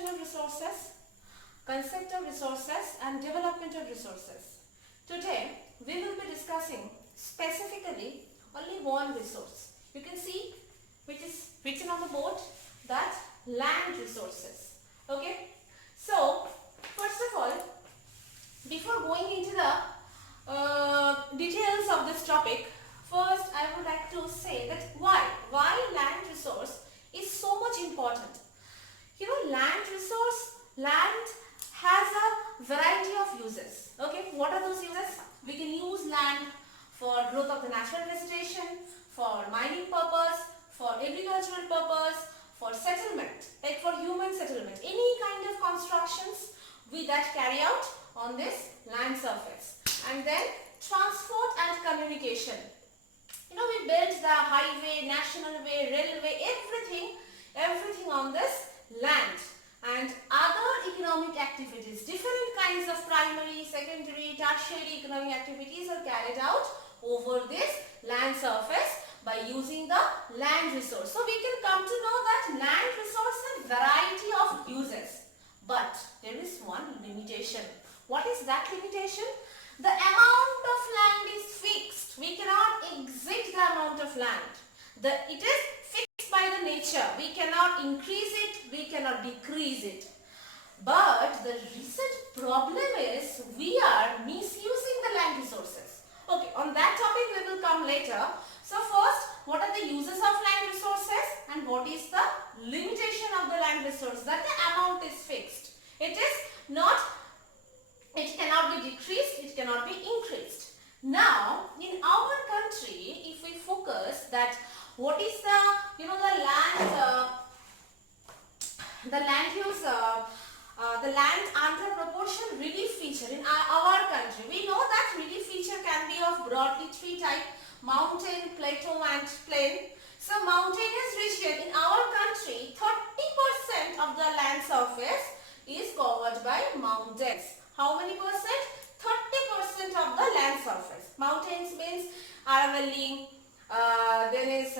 definition of resources, concept of resources and development of resources. Today we will be discussing specifically only one resource. You can see which is written on the board, that land resources. Okay. So first of all, before going into the details of this topic, first I would like to say that why land resource is so much important. You know, land has a variety of uses. Okay, what are those uses? We can use land for growth of the natural vegetation, for mining purpose, for agricultural purpose, for settlement, like for human settlement, any kind of constructions we that carry out on this land surface. And then transport and communication. You know, we built the highway, national way, railway, everything on this land. And other economic activities, different kinds of primary, secondary, tertiary economic activities are carried out over this land surface by using the land resource. So we can come to know that land resource has variety of uses, but there is one limitation. What is that limitation? The amount of land is fixed. We cannot exceed the amount of land. It is fixed by the nature. We cannot increase it, we cannot decrease it. But the recent problem is we are misusing the land resources. Okay, on that topic we will come later. So first, what are the uses of land resources and what is the limitation of the land resource? That the amount is fixed. It cannot be decreased, it cannot be increased. Now, in our country, if we focus that what is the land under proportion relief feature in our country. We know that relief feature can be of broadly three types: mountain, plateau and plain. So mountainous region in our country, 30% of the land surface is covered by mountains. How many percent? 30% of the land surface. Mountains means Aravalli, then is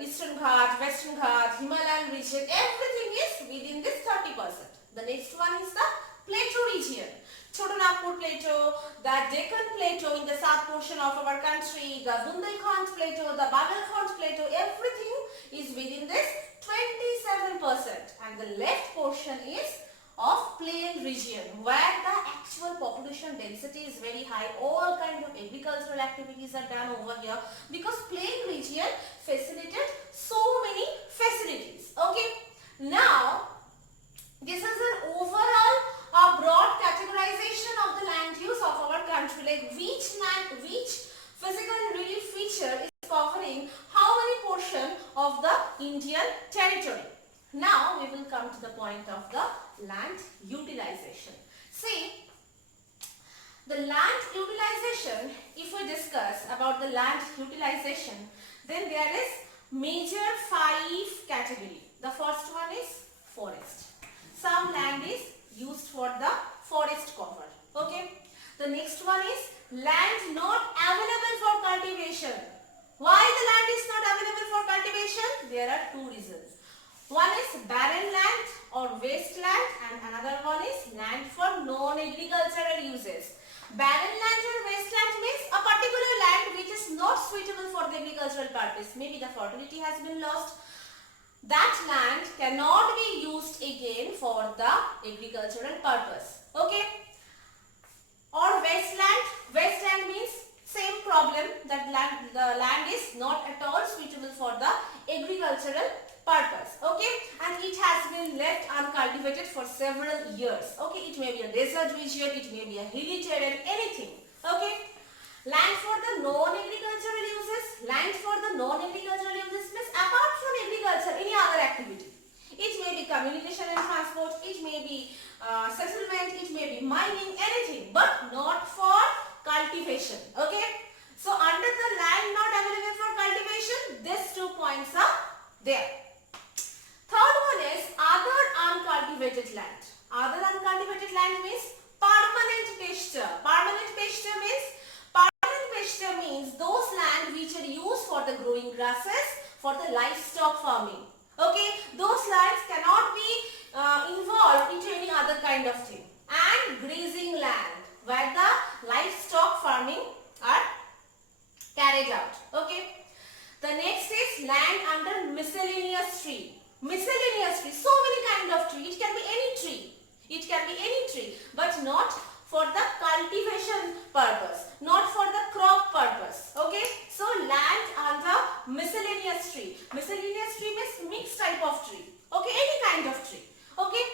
Eastern Ghat, Western Ghat, Himalayan region, everything is within this 30%. The next one is the plateau region. Chotanagpur plateau, the Deccan plateau in the south portion of our country, the Bundelkhand plateau, the Bagelkhand plateau, everything is within this 27%. And the left portion is of plain region where the actual population density is very high. All kinds of agricultural activities are done over here because plain region facilitated so many facilities. Okay. Now, this is an overall broad categorization of the land use of our country, like which physical relief feature is covering how many portion of the Indian territory. Now we will come to the point of the land utilization. See, the land utilization, if we discuss about the land utilization, then there is major 5 category. The first one is forest. Some land is used for the forest cover. Okay. The next one is land not available for cultivation. Why the land is not available for cultivation? There are 2 reasons. One is barren land or wasteland and another one is land for non-agricultural uses. Barren land or wasteland means a particular land which is not suitable for the agricultural purpose. Maybe the fertility has been lost. That land cannot be used again for the agricultural purpose. Okay. Or wasteland. Wasteland means same problem, that the land is not at all suitable for the agricultural purpose. Okay. And it has been left uncultivated for several years. Okay. It may be a desert region, it may be a hilly terrain, anything. Okay. Land for the non-agricultural uses. Land for the non-agricultural uses means apart from agriculture, any other activity. It may be communication and transport, it may be settlement, it may be mining, anything, but not for cultivation. Okay. So under the land not available for cultivation, these 2 points are there. Third one is other uncultivated land. Other uncultivated land means permanent pasture. Permanent pasture means those land which are used for the growing grasses, for the livestock farming. Okay, those lands cannot be involved into any other kind of thing. And grazing land, where the livestock farming are carried out. Okay. The next is land under miscellaneous tree. Miscellaneous tree, so many kind of tree. It can be any tree. It can be any tree, but not for the cultivation purpose, not for the crop purpose. Okay. So land under miscellaneous tree. Miscellaneous tree means mixed type of tree. Okay, any kind of tree. Okay.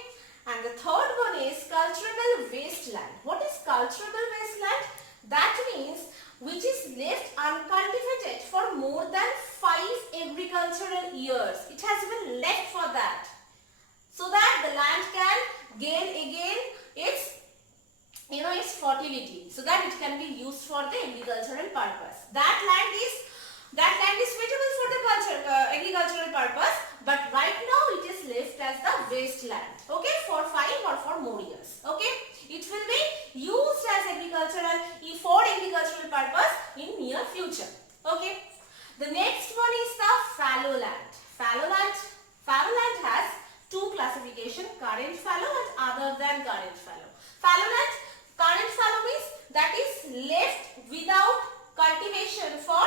And the third one is cultivable wasteland. What is cultivable wasteland? That means which is left uncultivated for more than 5 agricultural years. It has been left for that, so that the land can gain again its its fertility, so that it can be used for the agricultural purpose. That land is suitable for the agricultural purpose, but right now it is left as the wasteland. Okay, for 5 or for more years. Okay, it will be used as for agricultural purpose in near future. Okay, the next one is the fallow land. Fallow land has two classification: current fallow and other than current fallow. Fallow land, current fallow means that is left without cultivation for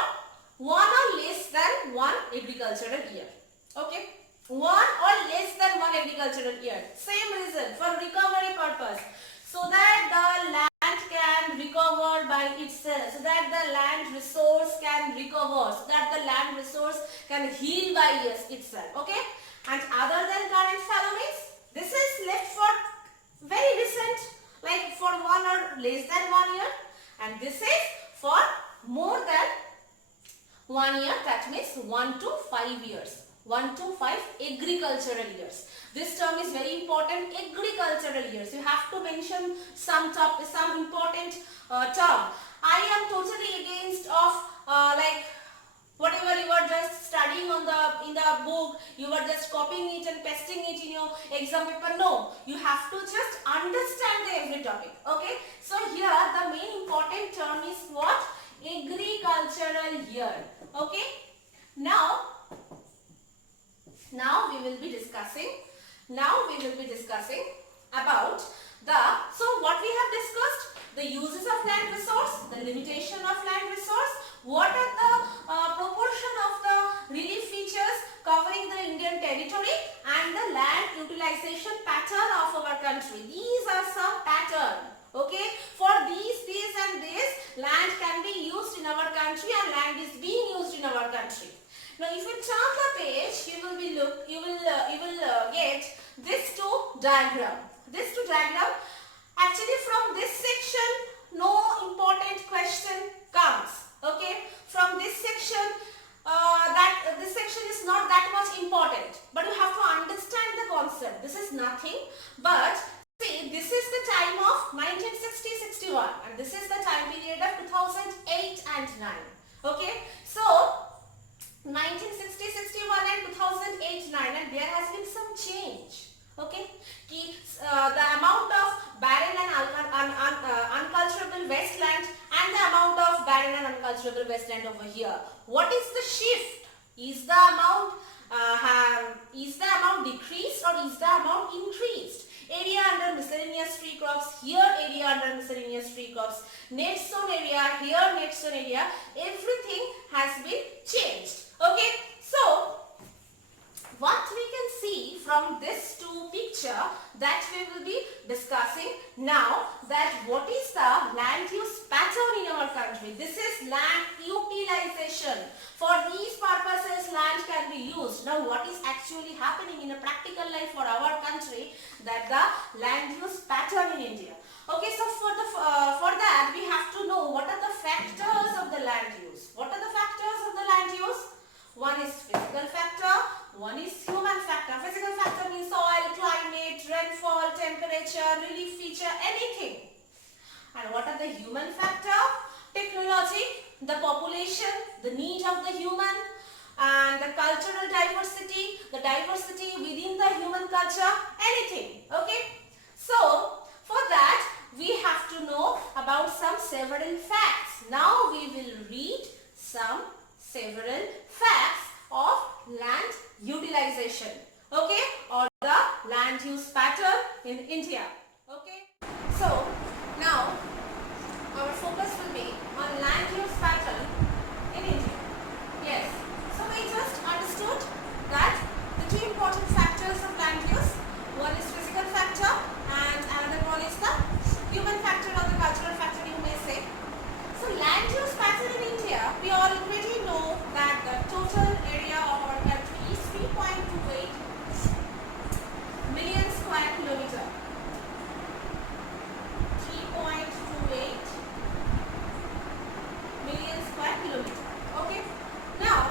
1 or less than 1 agricultural year. Okay, 1 or less than 1 agricultural year. Same reason, for recovery purpose, so that the land can recover by itself, so that the land resource can recover, so that the land resource can heal by itself. Okay, and other than current fallow means this is left for very recent, like for 1 or less than 1 year, and this is for more than 1 year, that means 1 to 5 years. 1 to 5 agricultural years. This term is very important, agricultural years. You have to mention some important term. I am totally against of like whatever you are just studying in the book, you are just copying it and pasting it in your exam paper. No, you have to just understand every topic. Okay, so here the main important term is what? Agricultural year. Okay, now we will be discussing about so what we have discussed: the uses of land resource, the limitation of land resource, what are the proportion of the relief features covering the Indian territory, and the land utilization pattern of our country. These are some pattern. Okay, for these and this, land can be used in our country, and land is being used in our country. Now, if you turn the page, you will get this two diagram. Actually, from this section, no important question comes. Okay, from this section, this section is not that much important, but you have to understand the concept. This is nothing but, see, this is the time of 1960-61, and this is the time period of 2008 and 9. Okay, so 1960-61 and 2008-9, and there has been some change. Okay, the amount of barren and unculturable wasteland, and the amount of barren and unculturable wasteland over here. What is the shift? Is the amount decreased or is the amount increased? Area under miscellaneous tree crops, here area under miscellaneous tree crops, net sown area, here net sown area, everything has been changed. Okay, so what we can see from this two picture that we will be discussing now, that what is the land use pattern in our country. This is land utilization. For these purposes, land can be used. Now, what is actually happening in a practical life for our country, that the land use pattern in India. Okay, so for that we have to know what are the factors of the land use. What are the factors of the land use? One is physical factor, one is human factor. Physical factor means soil, climate, rainfall, temperature, relief feature, anything. And what are the human factor? Technology, the population, the need of the human, and the cultural diversity, the diversity within the human culture, anything. Okay. So, for that we have to know about some several facts. Now we will read some several facts of land utilization. Okay, or the land land use pattern in India. Okay. So now our focus will be on land use pattern in India. Yes. So we just understood that the two important factors of land use. One is physical factor and another one is the human factor or the cultural factor, you may say. So land use pattern in India, we already know that the total area of our country is 3.28 million square kilometer. 3.28 million square kilometer. Okay. Now,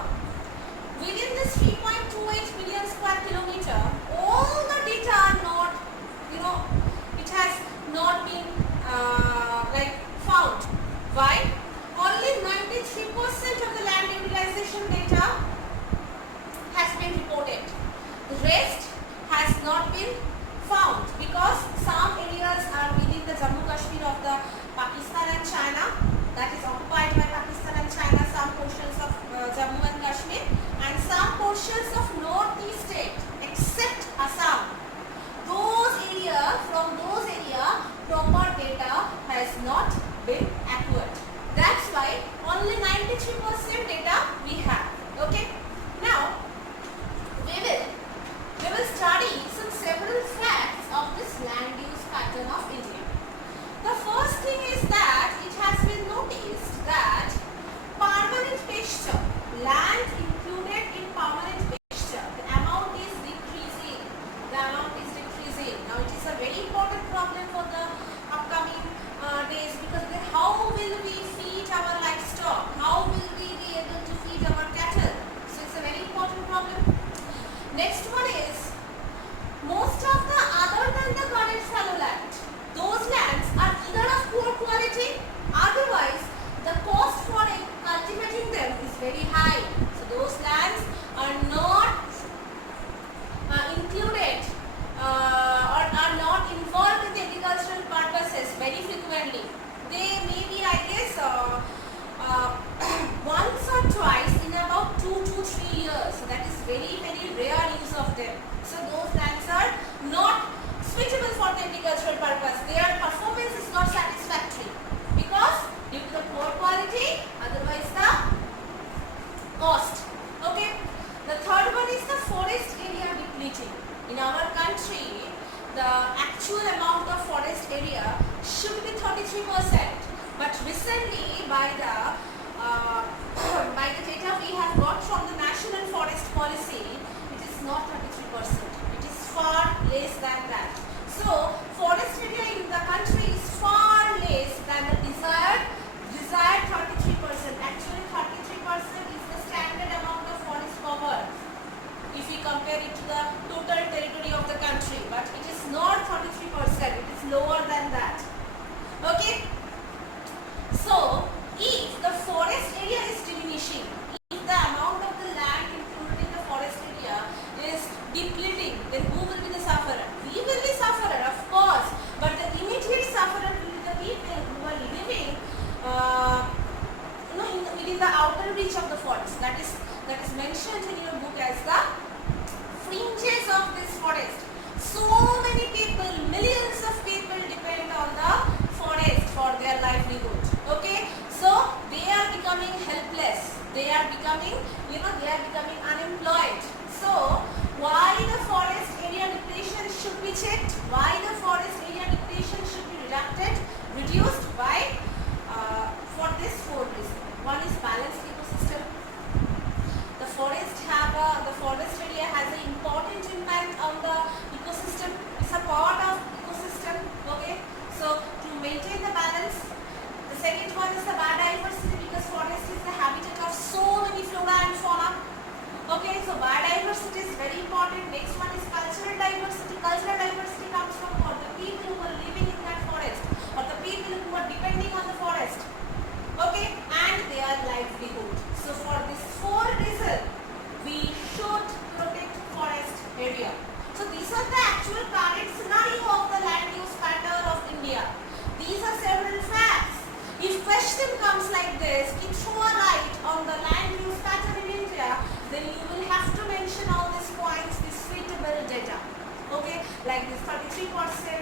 within this 3.28 million square kilometer, all the data are not, it has not been found. Why? Only 93% of the land utilization data has been reported. The rest has not been found because some areas are within the Jammu Kashmir of the Pakistan and China, that is occupied by Pakistan and China, some portions of Jammu and Kashmir, and some portions of northeast state except Assam. From those areas, proper data has not been accurate. That's why only 93% data we have. Okay. Now we will study some several facts of this land use pattern of India. The first thing is that it has been noticed that permanent pasture, land included in permanent pasture, the amount is decreasing. Now it is a very important problem for the upcoming days, because how will we feed our livestock? How will we be able to feed our cattle? So it's a very important problem. Next one is, most of the other than the garden fallow land, those lands are either of poor quality, otherwise the cost for cultivating them is very high. So those lands are not included or are not involved in the agricultural purposes very frequently. They may be, I guess, once or twice in about 2 to 3 years. So that is very, very rare use of them. So those lands are not suitable for the agricultural purpose. Their performance is not satisfactory because due to the poor quality, otherwise the cost. Okay. The third one is the forest area depleting. In our country, the actual amount of forest area should be 33%, but recently by the data we have got from the National Forest Policy, it is not 33%. It is far less than that. So forest area in the country is far less than the desired 33%. Actually 33% is the standard amount of forest cover if we compare it to the total territory of the country, but it is not 33%, it is lower than that. Okay. So if the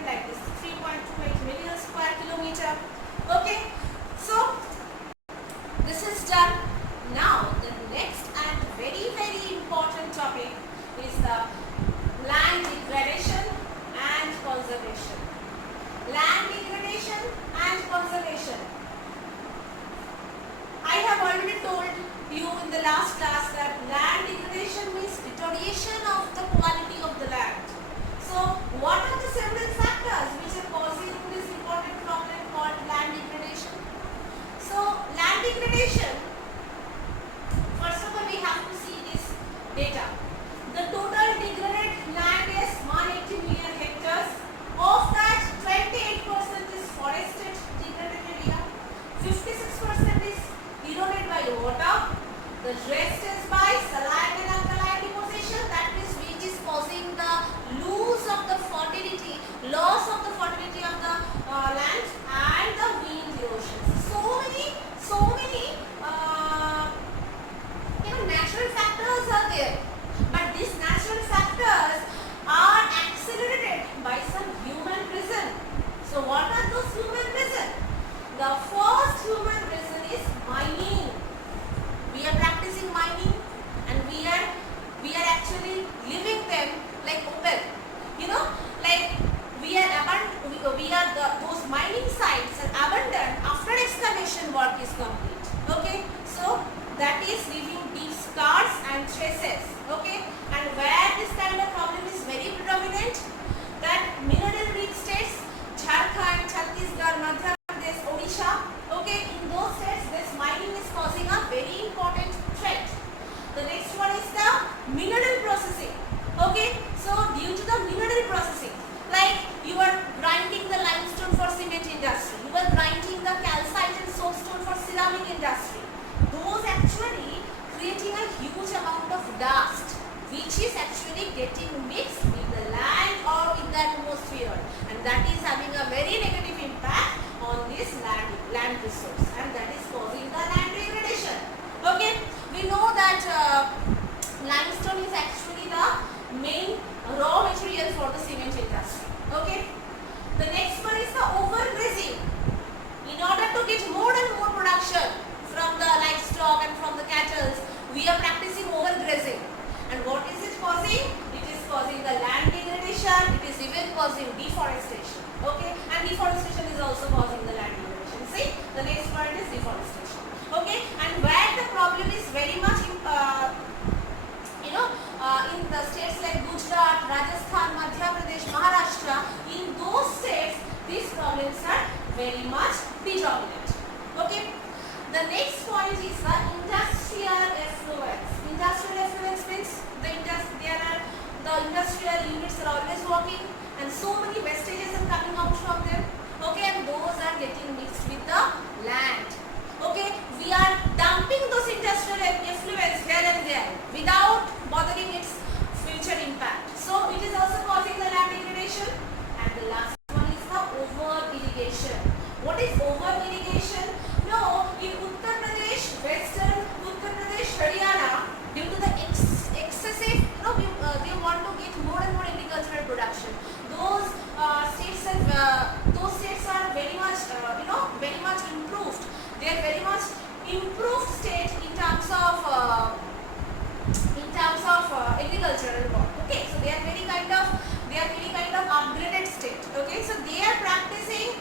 like this 3.28 million square kilometer. Okay, so this is done. Now the next and very important topic is the land degradation and conservation. Land degradation and conservation. I have already told you in the last class that land degradation means deterioration of the quality of the land. So what are the several factors which are causing this important problem called land degradation? So land degradation, first of all we have to see this data. The total degraded land is 180 million hectares. Of that, 28% is forested degraded area, 56% is eroded by water, the rest is by saline and alkaline deposition, that is which is causing the loss of the fertility of the land and the wind erosion. So many natural factors are there, but these natural factors are accelerated by some human reason. So what are those human reason? The first human reason is mining. We are practicing mining and we are actually leaving them like open. Like those mining sites are abandoned after excavation work is complete. Okay, so that is leaving deep scars and traces. Okay, and where this kind of problem is very predominant, that mineral rich states, Jharkhand, Chhattisgarh, Madhya Pradesh, Odisha. Okay, in those states this mining is causing a very important threat. The next one is the mineral processing. Okay, so due to the mineral processing, like you are grinding the limestone for cement industry, you are grinding the calcite and soapstone for ceramic industry, those actually creating a huge amount of dust which is actually getting mixed with the land or with the atmosphere, and that is having a very negative impact on this land resource, and that is causing the land degradation. Okay, we know that limestone is actually the main raw material for the cement industry. Okay, the next one is the overgrazing. In order to get more and more production from the livestock and from the cattle, we are practicing overgrazing, and what is it causing? It is causing the land degradation, it is even causing deforestation. Okay, and deforestation is also causing the land degradation. See, the next part is deforestation. Okay, and where the problem is very much in the states like Gujarat, Rajasthan, Madhya Pradesh, Maharashtra, in those states these problems are very much predominant. Okay, the next point is the industrial effluence. Industrial effluence means the industrial units are always working and so many wastages are coming out from them. Okay, and those are getting mixed with the land. Okay, we are dumping those industrial effluents here and there without bothering its future impact. So it is also causing the land degradation. And the last one is the over irrigation. What is over irrigation? No, in Uttar Pradesh, Western Uttar Pradesh, Haryana, due to the excessive, they want to get more and more agricultural production. Those states are very much improved. They are very much improved state in terms of agricultural work. Okay, so they are very kind of upgraded state. Okay, so they are practicing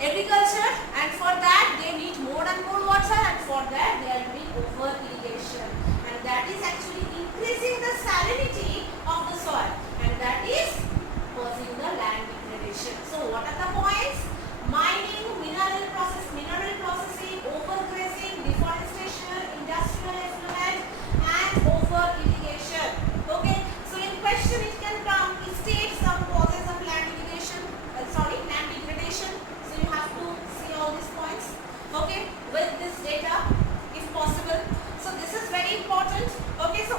agriculture, and for that they need more and more water, and for that they are doing over irrigation, and that is actually increasing the salinity of the soil, and that is causing the land degradation. So what are the points? Mining, mineral processing, overgrazing, deforestation, industrial effluent, and over irrigation. Okay, so in question it can come, state some causes of land degradation. So you have to see all these points. Okay, with this data, if possible. So this is very important. Okay, so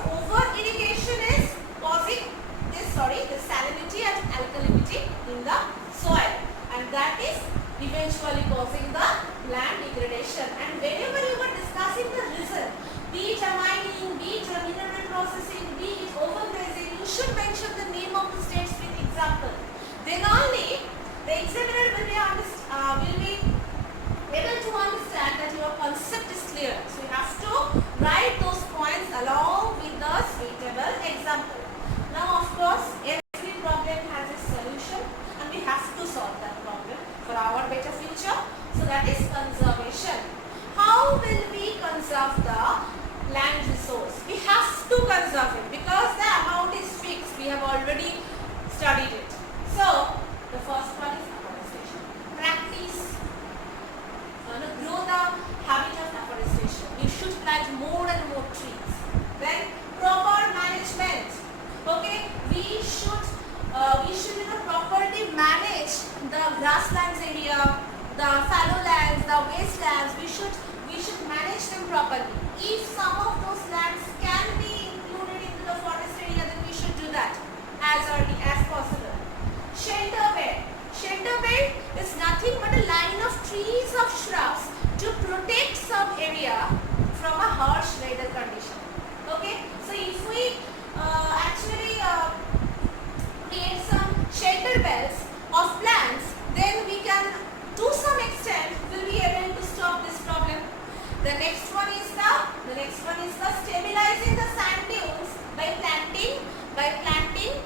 grasslands area, the fallow lands, the wastelands, we should manage them properly. If some of those lands can be included into the forest area, then we should do that as early as possible. Shelter bed. Shelter bed is nothing but a line of trees or shrubs to protect some area from a harsh weather condition. Okay, so if we actually create some shelter belts of plants, then we can, to some extent, will be able to stop this problem. The next one is the stabilizing the sand dunes by planting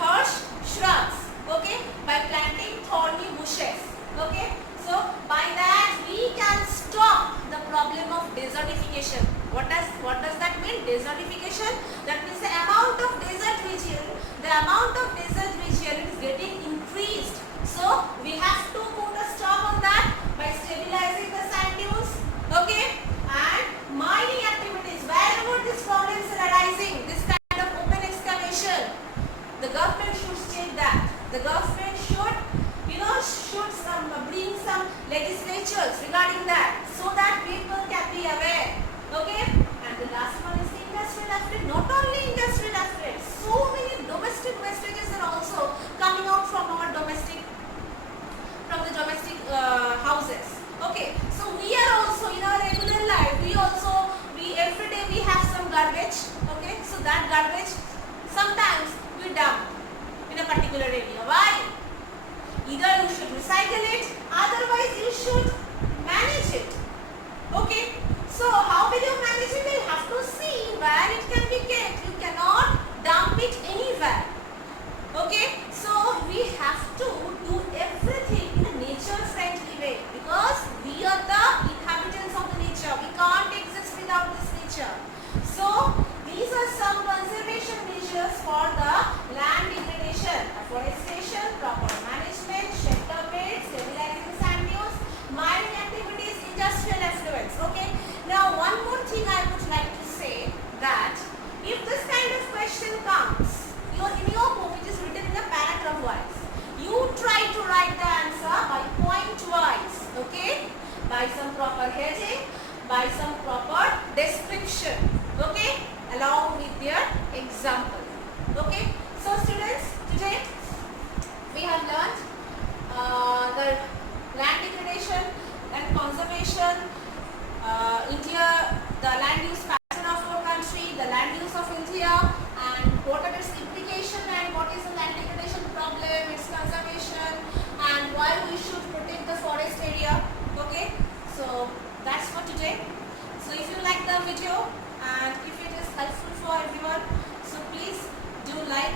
harsh shrubs. Okay, by planting thorny bushes. Okay, so by that we can stop the problem of desertification. What does that mean? Desertification, that means the amount of desert region is getting increased. So we have to put a stop on that by stabilizing the sand dunes. Okay, and mining activities, wherever this problem is arising, this kind of open excavation, the government should state that. The government should bring some legislatures regarding that, so that people can be aware. Okay, and the last one is the industrial effluent. Not only industrial effluent, so many domestic wastages are also coming out from the domestic houses. Okay, so we are also in our regular life, we every day we have some garbage. Okay, so that garbage sometimes we dump in a particular area. Why? Either you should recycle it, otherwise you should manage it. Okay, so how will you manage it? You have to see where it can be kept. You cannot dump it anywhere. Okay, so we have to do everything in a nature-friendly way, because we are the inhabitants of the nature. We can't exist without this nature. So these are some conservation measures for the land degradation: afforestation, proper management, shelter beds, stabilizing the sand dunes, mining activities, industrial effluents. Okay. Now one more thing I would like to say, that if this kind of question comes in your book, it is written in a paragraph wise, you try to write the answer by point wise. Okay, by some proper heading, by some proper description. Okay, along with their example. Okay, so students, today we have learnt the land degradation and conservation, India, the land use pattern of our country, the land use of India, and what are its implication, and what is the land degradation problem, its conservation, and why we should protect the forest area. Okay, so that's for today. So if you like the video and if it is helpful for everyone, so please do like,